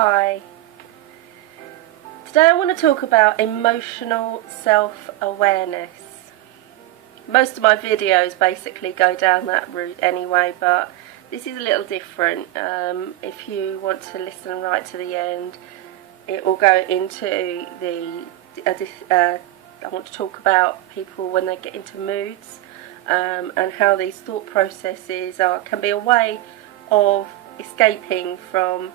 Hi. Today I want to talk about emotional self-awareness. Most of my videos basically go down that route anyway, but this is a little different. If you want to listen right to the end, it will go into I want to talk about people when they get into moods, and how these thought processes can be a way of escaping from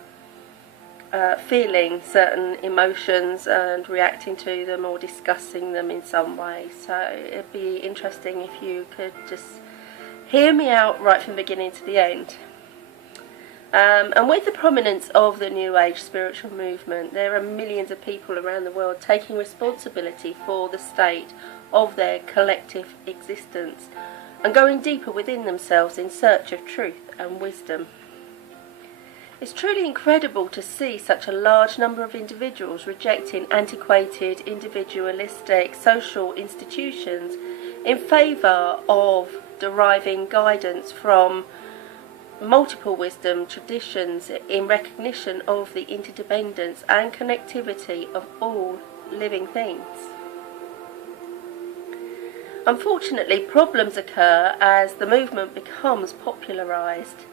feeling certain emotions and reacting to them or discussing them in some way. So it'd be interesting if you could just hear me out right from the beginning to the end. And with the prominence of the New Age spiritual movement, there are millions of people around the world taking responsibility for the state of their collective existence and going deeper within themselves in search of truth and wisdom. It's truly incredible to see such a large number of individuals rejecting antiquated, individualistic social institutions in favour of deriving guidance from multiple wisdom traditions in recognition of the interdependence and connectivity of all living things. Unfortunately, problems occur as the movement becomes popularised.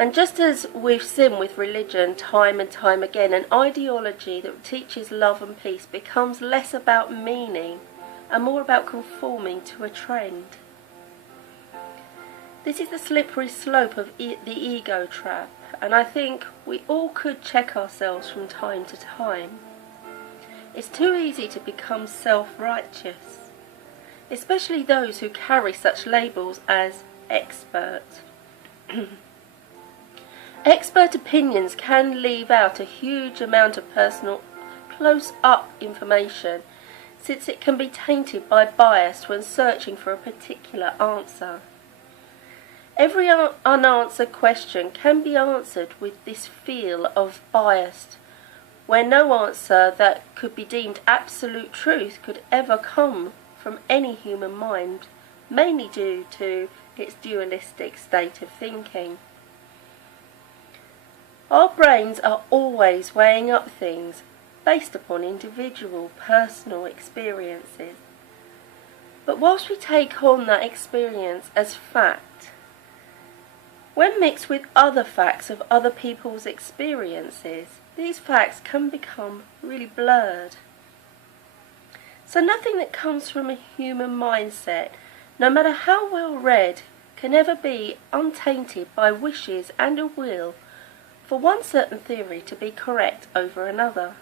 And just as we've seen with religion time and time again, an ideology that teaches love and peace becomes less about meaning and more about conforming to a trend. This is the slippery slope of the ego trap, and I think we all could check ourselves from time to time. It's too easy to become self-righteous, especially those who carry such labels as expert. Expert opinions can leave out a huge amount of personal, close-up information, since it can be tainted by bias when searching for a particular answer. Every unanswered question can be answered with this feel of biased, where no answer that could be deemed absolute truth could ever come from any human mind, mainly due to its dualistic state of thinking. Our brains are always weighing up things based upon individual, personal experiences. But whilst we take on that experience as fact, when mixed with other facts of other people's experiences, these facts can become really blurred. So nothing that comes from a human mindset, no matter how well read, can ever be untainted by wishes and a will for one certain theory to be correct over another.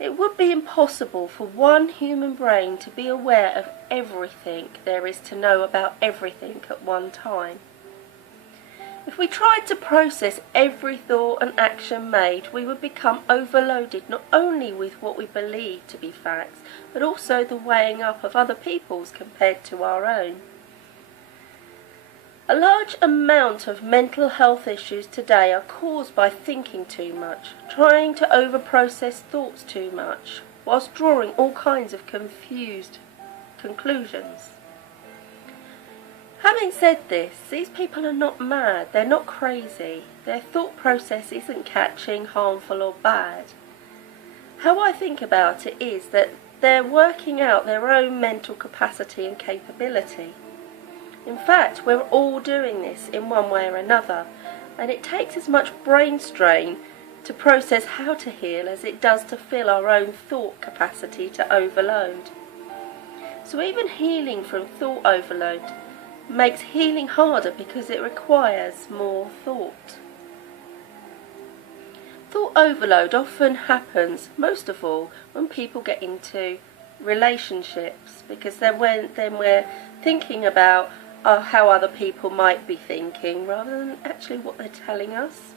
It would be impossible for one human brain to be aware of everything there is to know about everything at one time. If we tried to process every thought and action made, we would become overloaded not only with what we believe to be facts, but also the weighing up of other people's compared to our own. A large amount of mental health issues today are caused by thinking too much, trying to overprocess thoughts too much, whilst drawing all kinds of confused conclusions. Having said this, these people are not mad, they're not crazy, their thought process isn't catching, harmful or bad. How I think about it is that they're working out their own mental capacity and capability. In fact, we're all doing this in one way or another, and it takes as much brain strain to process how to heal as it does to fill our own thought capacity to overload. So even healing from thought overload makes healing harder because it requires more thought. Thought overload often happens, most of all, when people get into relationships, because then we're thinking about how other people might be thinking rather than actually what they're telling us.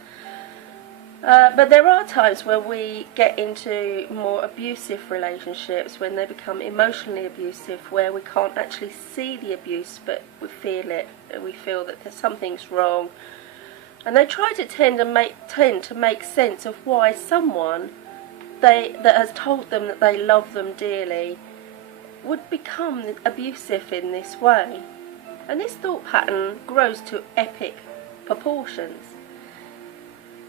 But there are times where we get into more abusive relationships, when they become emotionally abusive, where we can't actually see the abuse but we feel it, we feel that something's wrong, and they try to tend to make sense of why someone that has told them that they love them dearly would become abusive in this way. And this thought pattern grows to epic proportions.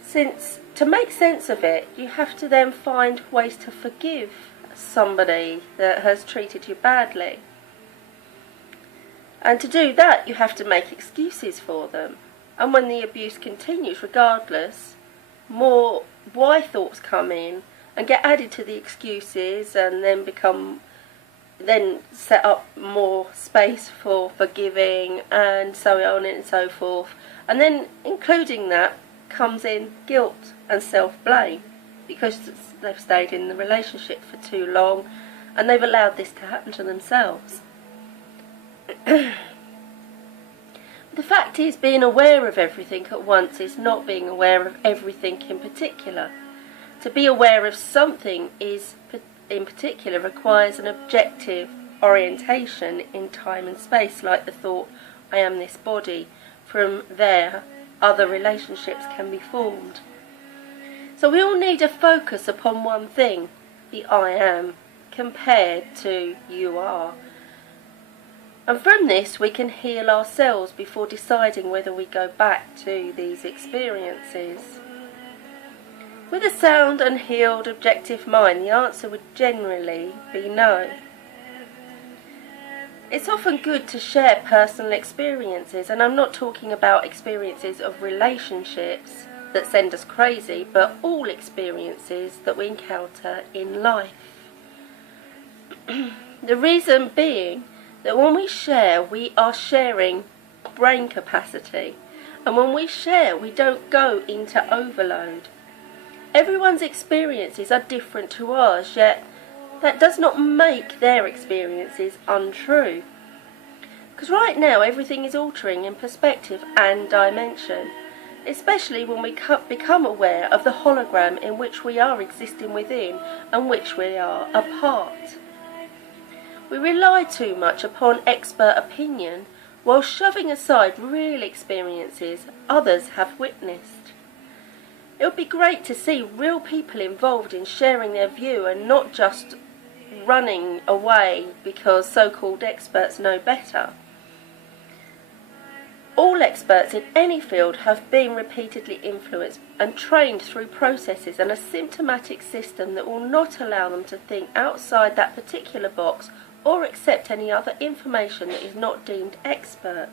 since to make sense of it, you have to then find ways to forgive somebody that has treated you badly. And to do that, you have to make excuses for them. And when the abuse continues, regardless, more why thoughts come in and get added to the excuses, and then set up more space for forgiving, and so on and so forth. And then including that comes in guilt and self-blame, because they've stayed in the relationship for too long and they've allowed this to happen to themselves. The fact is, being aware of everything at once is not being aware of everything in particular. To be aware of something in particular requires an objective orientation in time and space, like the thought, I am this body. From there, other relationships can be formed. So we all need a focus upon one thing, the I am, compared to you are. And from this we can heal ourselves before deciding whether we go back to these experiences. With a sound and healed objective mind, the answer would generally be no. It's often good to share personal experiences, and I'm not talking about experiences of relationships that send us crazy, but all experiences that we encounter in life. The reason being that when we share, we are sharing brain capacity, and when we share, we don't go into overload. Everyone's experiences are different to ours, yet that does not make their experiences untrue. Because right now everything is altering in perspective and dimension, especially when we become aware of the hologram in which we are existing within and which we are a part. We rely too much upon expert opinion while shoving aside real experiences others have witnessed. It would be great to see real people involved in sharing their view and not just running away because so-called experts know better. All experts in any field have been repeatedly influenced and trained through processes and a symptomatic system that will not allow them to think outside that particular box or accept any other information that is not deemed expert.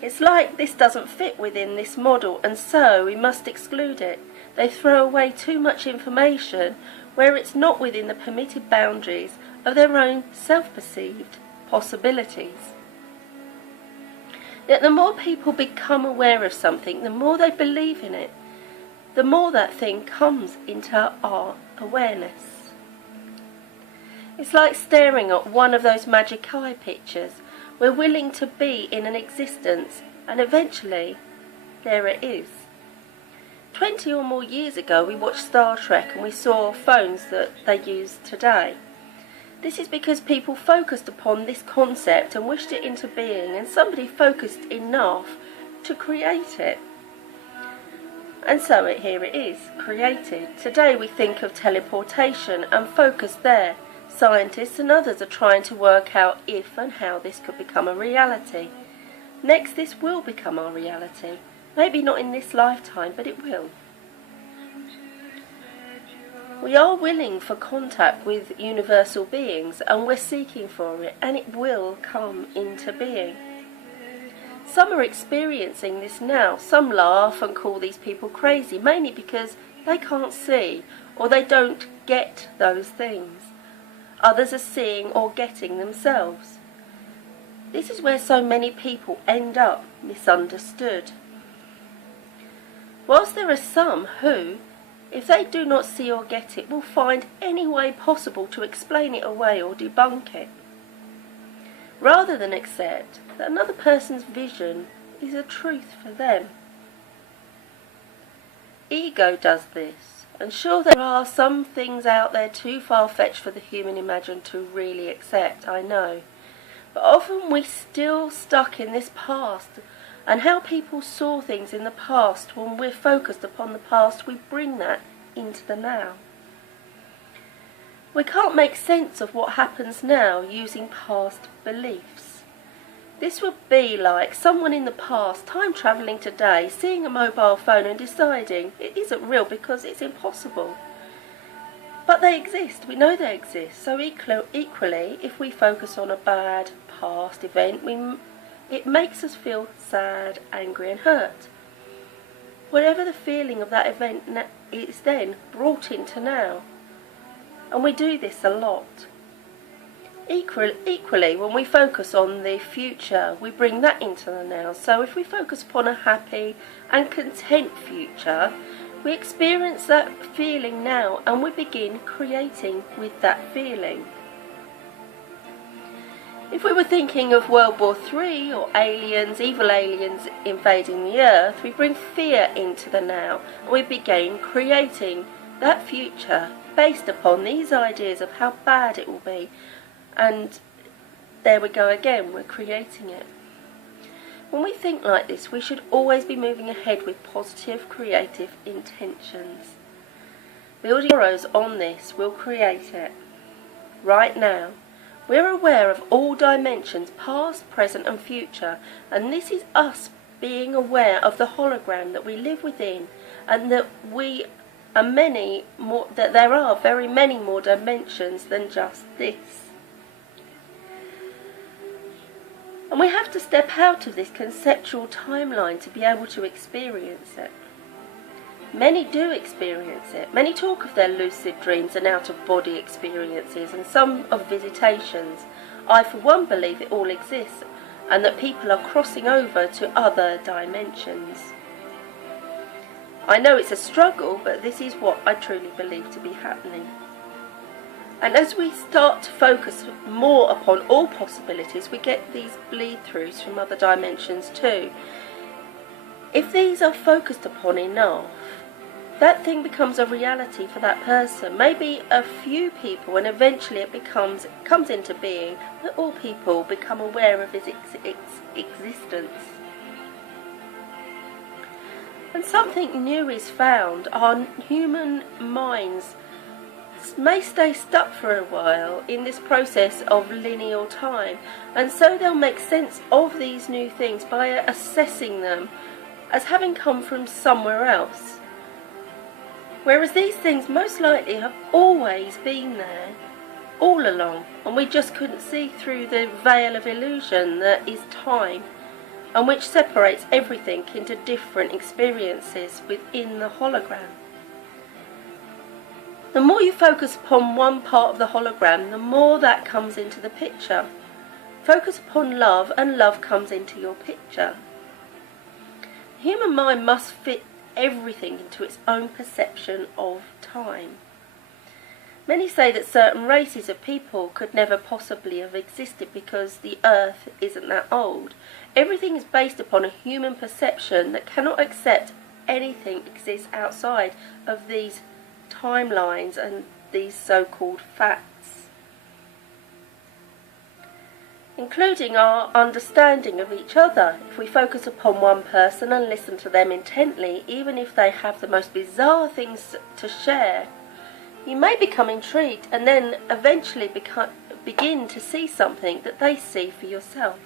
It's like this doesn't fit within this model, and so we must exclude it. They throw away too much information where it's not within the permitted boundaries of their own self-perceived possibilities. Yet the more people become aware of something, the more they believe in it, the more that thing comes into our awareness. It's like staring at one of those magic eye pictures. We're willing to be in an existence, and eventually, there it is. 20 or more years ago, we watched Star Trek and we saw phones that they use today. This is because people focused upon this concept and wished it into being, and somebody focused enough to create it. And so here it is, created. Today we think of teleportation and focus there. Scientists and others are trying to work out if and how this could become a reality. Next, this will become our reality. Maybe not in this lifetime, but it will. We are willing for contact with universal beings, and we're seeking for it, and it will come into being. Some are experiencing this now. Some laugh and call these people crazy, mainly because they can't see or they don't get those things. Others are seeing or getting themselves. This is where so many people end up misunderstood. Whilst there are some who, if they do not see or get it, will find any way possible to explain it away or debunk it, rather than accept that another person's vision is a truth for them. Ego does this, and sure, there are some things out there too far-fetched for the human imagination to really accept, I know. But often we're still stuck in this past, and how people saw things in the past. When we're focused upon the past, we bring that into the now. We can't make sense of what happens now using past beliefs. This would be like someone in the past time travelling today, seeing a mobile phone and deciding it isn't real because it's impossible. But they exist, we know they exist, so equally, if we focus on a bad past event, it makes us feel sad, angry and hurt. Whatever the feeling of that event is then brought into now. And we do this a lot. Equally, when we focus on the future, we bring that into the now. So if we focus upon a happy and content future, we experience that feeling now and we begin creating with that feeling. If we were thinking of World War III or aliens, evil aliens invading the earth, we bring fear into the now and we begin creating that future based upon these ideas of how bad it will be. And there we go again, we're creating it. When we think like this, we should always be moving ahead with positive, creative intentions. Building arrows on this will create it. Right now, we're aware of all dimensions, past, present and future, and this is us being aware of the hologram that we live within, and that that there are very many more dimensions than just this. And we have to step out of this conceptual timeline to be able to experience it. Many do experience it. Many talk of their lucid dreams and out-of-body experiences and some of visitations. I for one believe it all exists and that people are crossing over to other dimensions. I know it's a struggle, but this is what I truly believe to be happening. And as we start to focus more upon all possibilities, we get these bleed-throughs from other dimensions too. If these are focused upon enough, that thing becomes a reality for that person. Maybe a few people, and eventually it comes into being that all people become aware of its existence. And something new is found. Our human minds may stay stuck for a while in this process of linear time, and so they'll make sense of these new things by assessing them as having come from somewhere else. Whereas these things most likely have always been there, all along, and we just couldn't see through the veil of illusion that is time, and which separates everything into different experiences within the hologram. The more you focus upon one part of the hologram, the more that comes into the picture. Focus upon love, and love comes into your picture. The human mind must fit everything into its own perception of time. Many say that certain races of people could never possibly have existed because the earth isn't that old. Everything is based upon a human perception that cannot accept anything exists outside of these timelines and these so-called facts, including our understanding of each other. If we focus upon one person and listen to them intently, even if they have the most bizarre things to share, you may become intrigued and then eventually begin to see something that they see for yourself.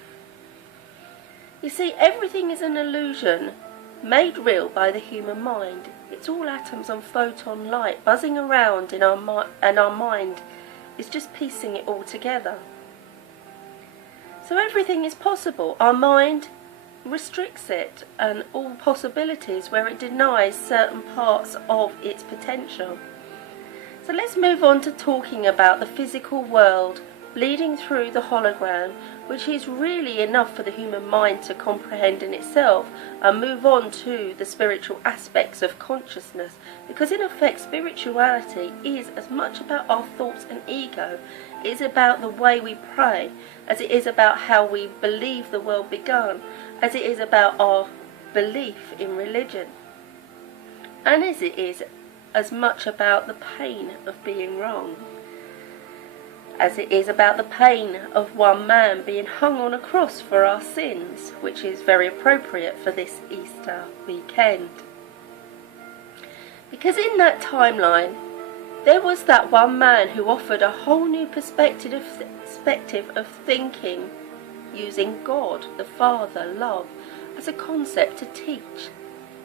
You see, everything is an illusion made real by the human mind. It's all atoms and photon light buzzing around in and our mind is just piecing it all together. So everything is possible. Our mind restricts it and all possibilities where it denies certain parts of its potential. So let's move on to talking about the physical world bleeding through the hologram, which is really enough for the human mind to comprehend in itself, and move on to the spiritual aspects of consciousness, because in effect spirituality is as much about our thoughts and ego. It is about the way we pray, as it is about how we believe the world began, as it is about our belief in religion, and as it is as much about the pain of being wrong, as it is about the pain of one man being hung on a cross for our sins, which is very appropriate for this Easter weekend. Because in that timeline, there was that one man who offered a whole new perspective of thinking using God, the Father, love, as a concept to teach.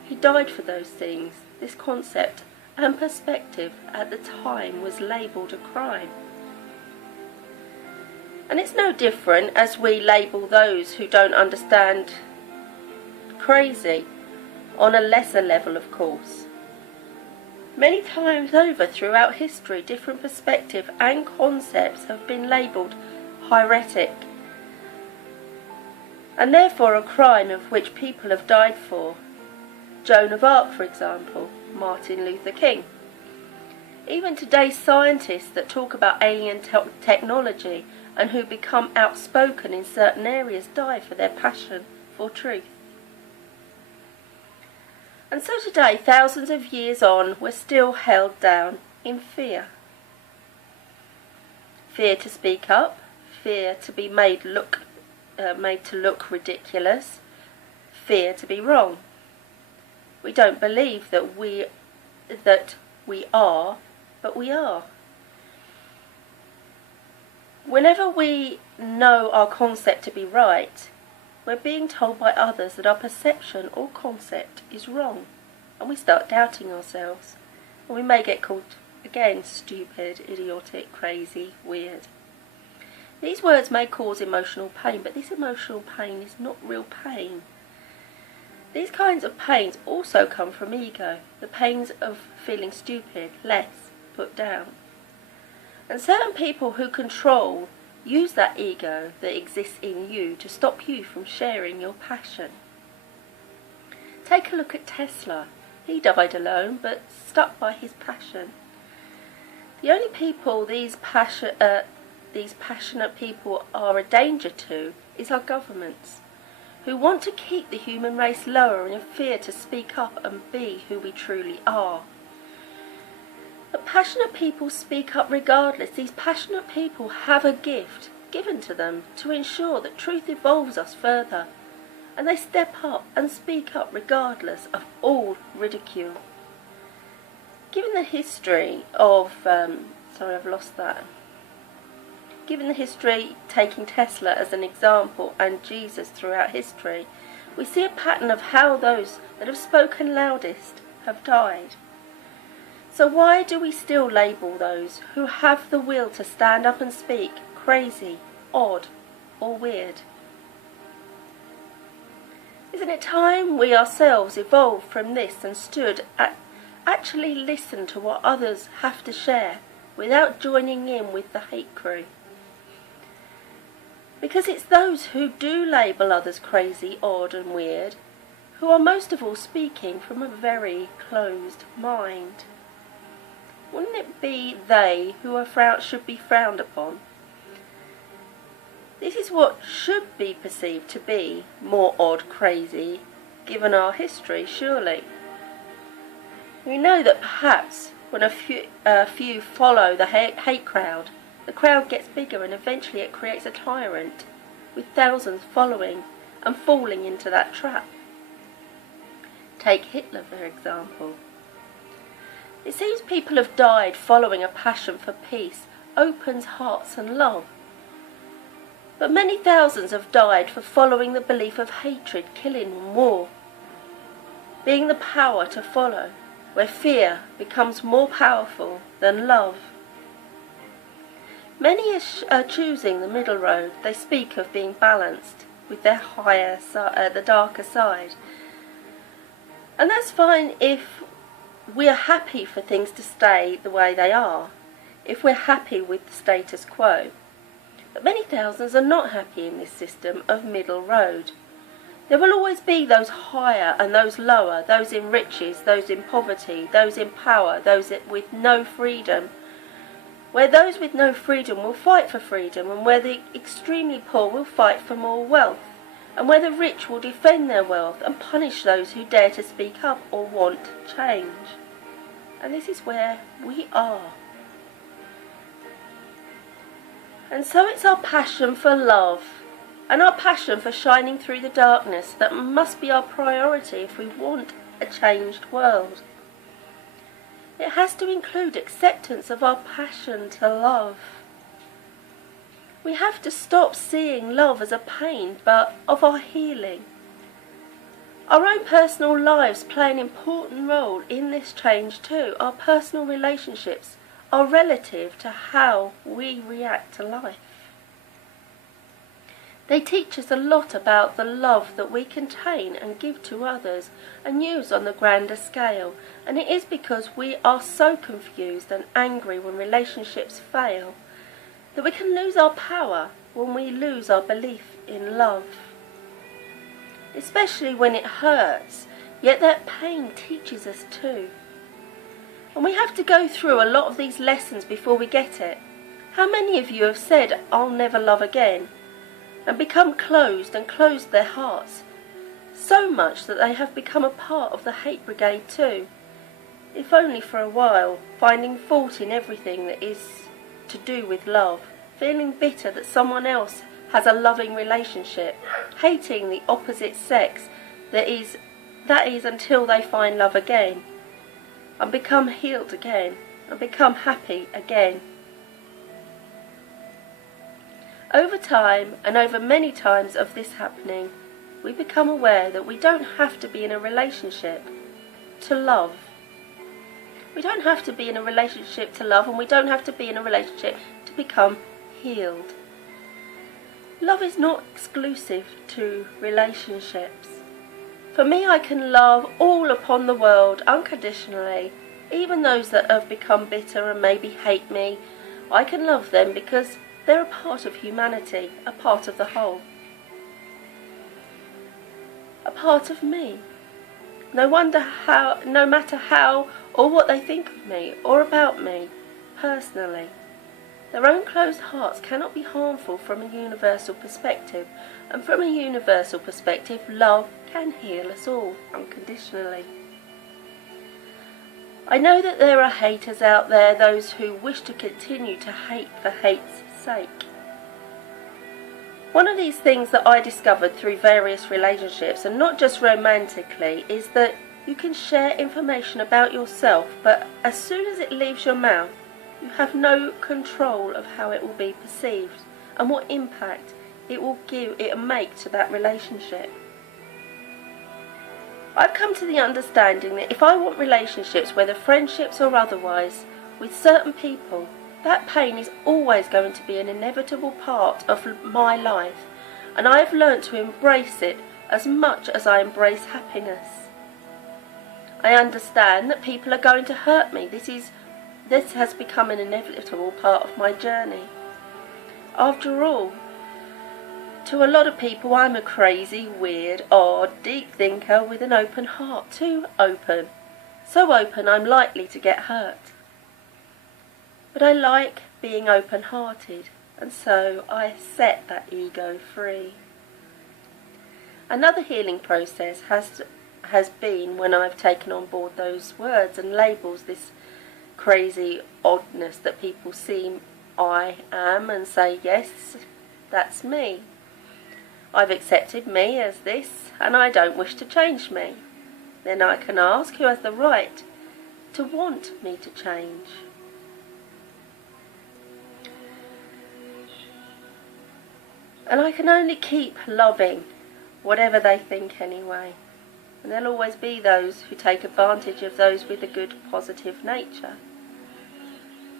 He died for those things. This concept and perspective at the time was labelled a crime. And it's no different as we label those who don't understand crazy, on a lesser level of course. Many times over throughout history, different perspectives and concepts have been labelled heretic, and therefore a crime of which people have died for. Joan of Arc, for example, Martin Luther King. Even today's scientists that talk about alien technology and who become outspoken in certain areas die for their passion for truth. And so today, thousands of years on, we're still held down in fear. Fear to speak up, fear to be made to look ridiculous, fear to be wrong. We don't believe that we are, but we are. Whenever we know our concept to be right, we're being told by others that our perception or concept is wrong, and we start doubting ourselves, and we may get called, again, stupid, idiotic, crazy, weird. These words may cause emotional pain, but this emotional pain is not real pain. These kinds of pains also come from ego, the pains of feeling stupid, less, put down. And certain people who control use that ego that exists in you to stop you from sharing your passion. Take a look at Tesla. He died alone, but stuck by his passion. The only people these passionate people are a danger to is our governments, who want to keep the human race lower in fear to speak up and be who we truly are. But passionate people speak up regardless. These passionate people have a gift given to them to ensure that truth evolves us further, and they step up and speak up regardless of all ridicule. Given the history of, Given the history, taking Tesla as an example and Jesus throughout history, we see a pattern of how those that have spoken loudest have died. So why do we still label those who have the will to stand up and speak crazy, odd, or weird? Isn't it time we ourselves evolved from this and actually listened to what others have to share without joining in with the hate crew? Because it's those who do label others crazy, odd and weird who are most of all speaking from a very closed mind. Wouldn't it be they who should be frowned upon? This is what should be perceived to be more odd, crazy, given our history, surely. We know that perhaps when a few follow the hate crowd, the crowd gets bigger and eventually it creates a tyrant, with thousands following and falling into that trap. Take Hitler, for example. It seems people have died following a passion for peace, opens hearts and love. But many thousands have died for following the belief of hatred, killing and war, being the power to follow, where fear becomes more powerful than love. Many are choosing the middle road. They speak of being balanced with their the darker side. And that's fine if we are happy for things to stay the way they are, if we're happy with the status quo. But many thousands are not happy in this system of middle road. There will always be those higher and those lower, those in riches, those in poverty, those in power, those with no freedom. Where those with no freedom will fight for freedom, and where the extremely poor will fight for more wealth, and where the rich will defend their wealth and punish those who dare to speak up or want change. And this is where we are. And so it's our passion for love and our passion for shining through the darkness that must be our priority if we want a changed world. It has to include acceptance of our passion to love. We have to stop seeing love as a pain, but of our healing. Our own personal lives play an important role in this change too. Our personal relationships are relative to how we react to life. They teach us a lot about the love that we contain and give to others and use on the grander scale, and it is because we are so confused and angry when relationships fail that we can lose our power when we lose our belief in love. Especially when it hurts, yet that pain teaches us too. And we have to go through a lot of these lessons before we get it. How many of you have said, "I'll never love again," and become closed and closed their hearts, so much that they have become a part of the hate brigade too, if only for a while, finding fault in everything that is to do with love, feeling bitter that someone else has a loving relationship, hating the opposite sex that is until they find love again, and become healed again, and become happy again. Over time, and over many times of this happening, we become aware that we don't have to be in a relationship to love. We don't have to be in a relationship to love, and we don't have to be in a relationship to become healed. Love is not exclusive to relationships. For me, I can love all upon the world unconditionally, even those that have become bitter and maybe hate me. I can love them because they're a part of humanity, a part of the whole, a part of me. No matter how or what they think of me or about me personally. Their own closed hearts cannot be harmful from a universal perspective, and from a universal perspective, love can heal us all unconditionally. I know that there are haters out there, those who wish to continue to hate for hate's sake. One of these things that I discovered through various relationships, and not just romantically, is that you can share information about yourself, but as soon as it leaves your mouth, you have no control of how it will be perceived and what impact it will make to that relationship. I've come to the understanding that if I want relationships, whether friendships or otherwise, with certain people, that pain is always going to be an inevitable part of my life, and I have learnt to embrace it as much as I embrace happiness. I understand that people are going to hurt me. This has become an inevitable part of my journey. After all, to a lot of people, I'm a crazy, weird, odd, deep thinker with an open heart. Too open. So open I'm likely to get hurt. But I like being open-hearted, and so I set that ego free. Another healing process has been when I've taken on board those words and labels, this crazy oddness that people see I am and say, yes, that's me. I've accepted me as this, and I don't wish to change me. Then I can ask, who has the right to want me to change? And I can only keep loving, whatever they think anyway. And there'll always be those who take advantage of those with a good, positive nature.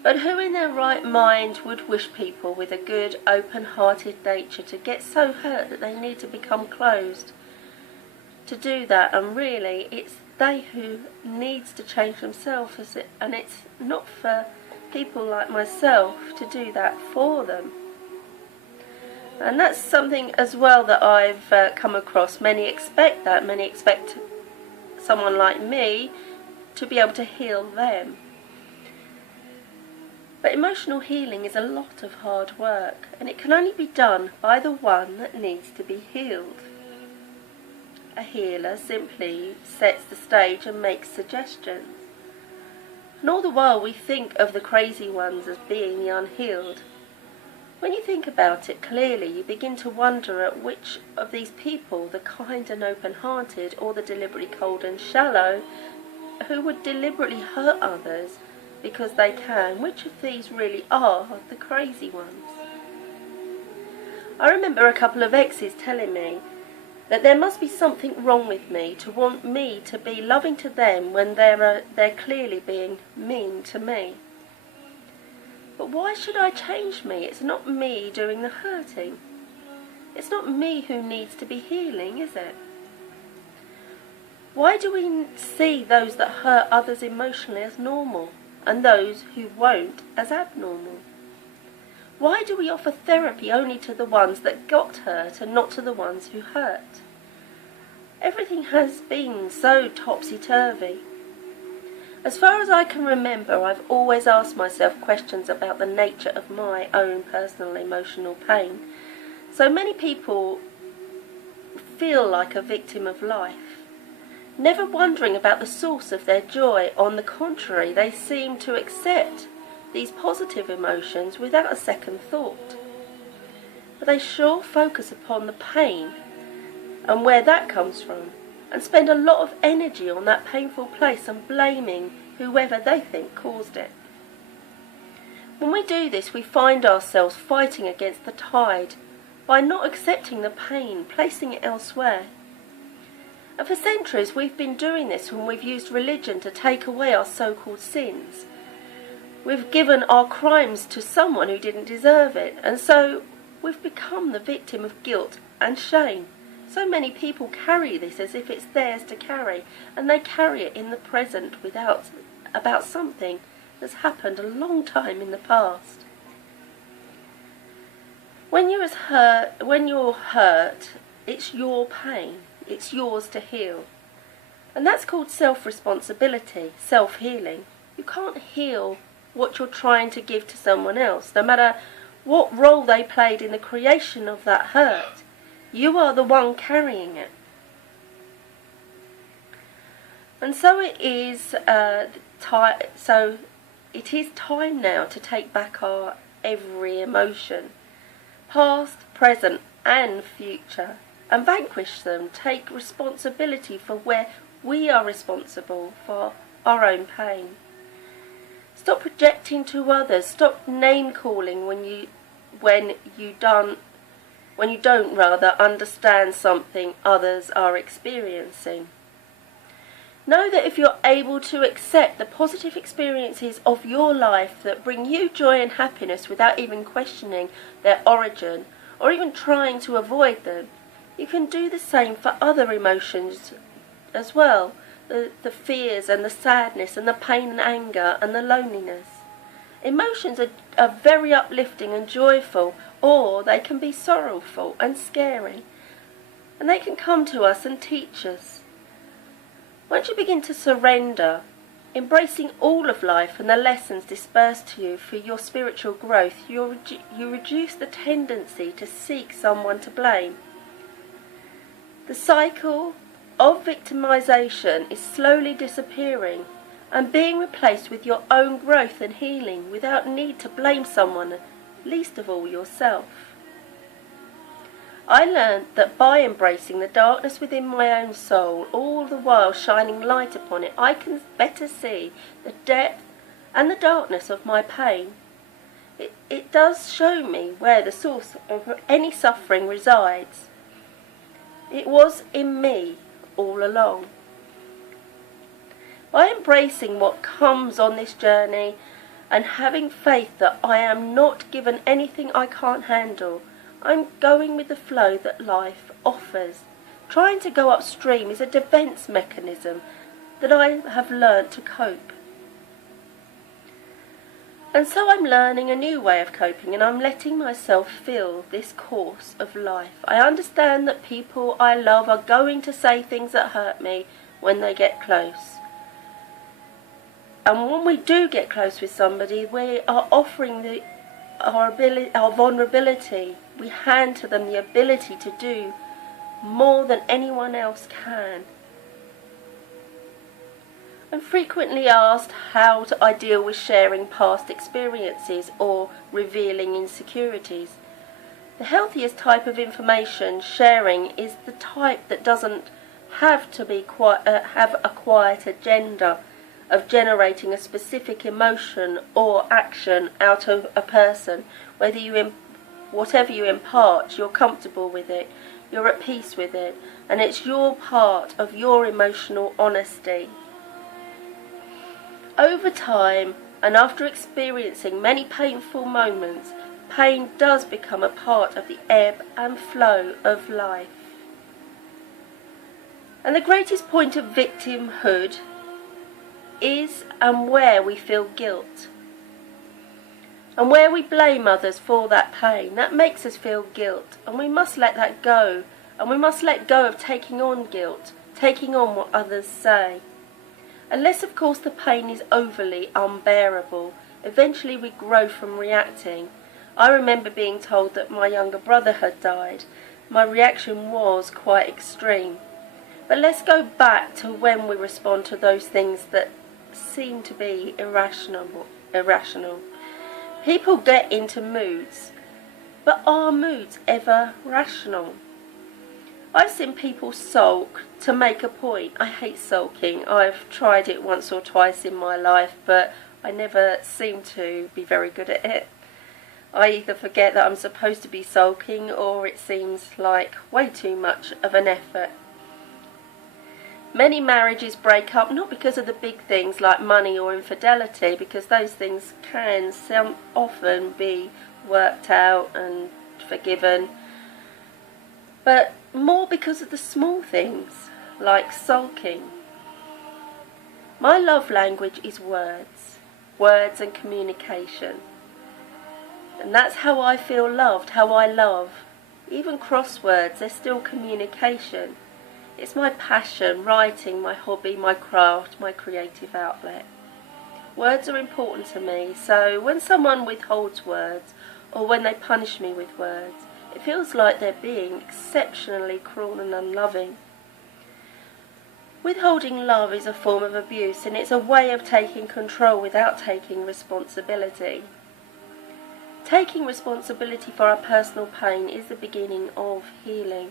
But who in their right mind would wish people with a good, open-hearted nature to get so hurt that they need to become closed? To do that, and really, it's they who needs to change themselves, and it's not for people like myself to do that for them. And that's something as well that I've come across. Many expect that. Many expect someone like me to be able to heal them. But emotional healing is a lot of hard work, and it can only be done by the one that needs to be healed. A healer simply sets the stage and makes suggestions. And all the while we think of the crazy ones as being the unhealed. When you think about it clearly, you begin to wonder at which of these people, the kind and open-hearted or the deliberately cold and shallow, who would deliberately hurt others because they can, which of these really are the crazy ones? I remember a couple of exes telling me that there must be something wrong with me to want me to be loving to them when they're clearly being mean to me. But why should I change me? It's not me doing the hurting. It's not me who needs to be healing, is it? Why do we see those that hurt others emotionally as normal and those who won't as abnormal? Why do we offer therapy only to the ones that got hurt and not to the ones who hurt? Everything has been so topsy-turvy. As far as I can remember, I've always asked myself questions about the nature of my own personal emotional pain. So many people feel like a victim of life, never wondering about the source of their joy. On the contrary, they seem to accept these positive emotions without a second thought. But they sure focus upon the pain and where that comes from, and spend a lot of energy on that painful place and blaming whoever they think caused it. When we do this, we find ourselves fighting against the tide by not accepting the pain, placing it elsewhere. And for centuries we've been doing this when we've used religion to take away our so-called sins. We've given our crimes to someone who didn't deserve it, and so we've become the victim of guilt and shame. So many people carry this as if it's theirs to carry, and they carry it in the present about something that's happened a long time in the past. When you're hurt, it's your pain. It's yours to heal. And that's called self-responsibility, self-healing. You can't heal what you're trying to give to someone else, no matter what role they played in the creation of that hurt. You are the one carrying it. And so it is time now to take back our every emotion, past, present and future, and vanquish them. Take responsibility for where we are responsible for our own pain. Stop projecting to others. Stop name calling when you don't understand something others are experiencing. Know that if you're able to accept the positive experiences of your life that bring you joy and happiness without even questioning their origin or even trying to avoid them, you can do the same for other emotions as well. The fears and the sadness and the pain and anger and the loneliness. Emotions are very uplifting and joyful, or they can be sorrowful and scary. And they can come to us and teach us. Once you begin to surrender, embracing all of life and the lessons dispersed to you for your spiritual growth, you reduce the tendency to seek someone to blame. The cycle of victimization is slowly disappearing and being replaced with your own growth and healing without need to blame someone, least of all yourself. I learned that by embracing the darkness within my own soul, all the while shining light upon it, I can better see the depth and the darkness of my pain. It does show me where the source of any suffering resides. It was in me all along. By embracing what comes on this journey and having faith that I am not given anything I can't handle, I'm going with the flow that life offers. Trying to go upstream is a defence mechanism that I have learnt to cope. And so I'm learning a new way of coping, and I'm letting myself feel this course of life. I understand that people I love are going to say things that hurt me when they get close. And when we do get close with somebody, we are offering our vulnerability. We hand to them the ability to do more than anyone else can. I'm frequently asked how I deal with sharing past experiences or revealing insecurities. The healthiest type of information sharing is the type that doesn't have to be have a quiet agenda of generating a specific emotion or action out of a person, whether you whatever you impart, you're comfortable with it, you're at peace with it, and it's your part of your emotional honesty. Over time, and after experiencing many painful moments, pain does become a part of the ebb and flow of life. And the greatest point of victimhood is and where we feel guilt. And where we blame others for that pain, that makes us feel guilt, and we must let that go. And we must let go of taking on guilt, taking on what others say. Unless, of course, the pain is overly unbearable. Eventually we grow from reacting. I remember being told that my younger brother had died. My reaction was quite extreme. But let's go back to when we respond to those things that seem to be irrational. People get into moods, but are moods ever rational? I've seen people sulk to make a point. I hate sulking. I've tried it once or twice in my life, but I never seem to be very good at it. I either forget that I'm supposed to be sulking, or it seems like way too much of an effort. Many marriages break up not because of the big things like money or infidelity, because those things can often be worked out and forgiven, but more because of the small things like sulking. My love language is words and communication, and that's how I feel loved, how I love. Even crosswords, they're still communication. It's my passion, writing, my hobby, my craft, my creative outlet. Words are important to me, so when someone withholds words, or when they punish me with words, it feels like they're being exceptionally cruel and unloving. Withholding love is a form of abuse, and it's a way of taking control without taking responsibility. Taking responsibility for our personal pain is the beginning of healing.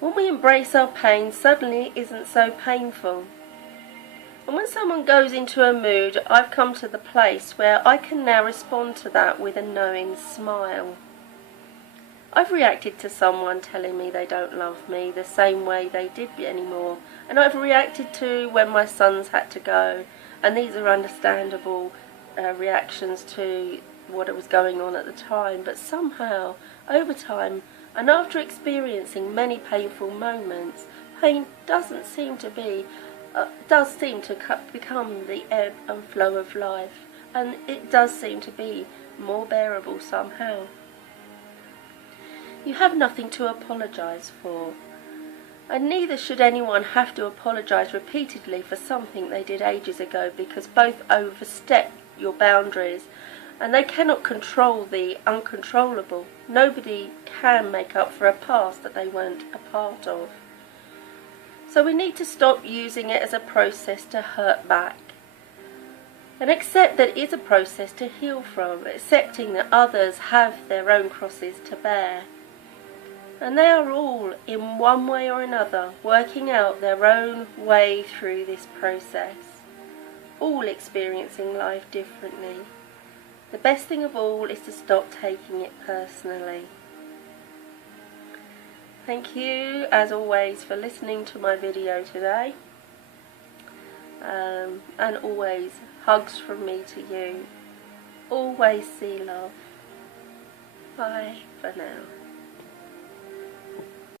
When we embrace our pain, suddenly it isn't so painful. And when someone goes into a mood, I've come to the place where I can now respond to that with a knowing smile. I've reacted to someone telling me they don't love me the same way they did anymore, and I've reacted to when my sons had to go, and these are understandable reactions to what was going on at the time, but somehow, over time, and after experiencing many painful moments, pain does seem to become the ebb and flow of life, and it does seem to be more bearable somehow. You have nothing to apologise for, and neither should anyone have to apologise repeatedly for something they did ages ago, because both overstep your boundaries and they cannot control the uncontrollable. Nobody can make up for a past that they weren't a part of. So we need to stop using it as a process to hurt back, and accept that it is a process to heal from, accepting that others have their own crosses to bear. And they are all, in one way or another, working out their own way through this process, all experiencing life differently. The best thing of all is to stop taking it personally. Thank you, as always, for listening to my video today. And always, hugs from me to you. Always see love. Bye for now.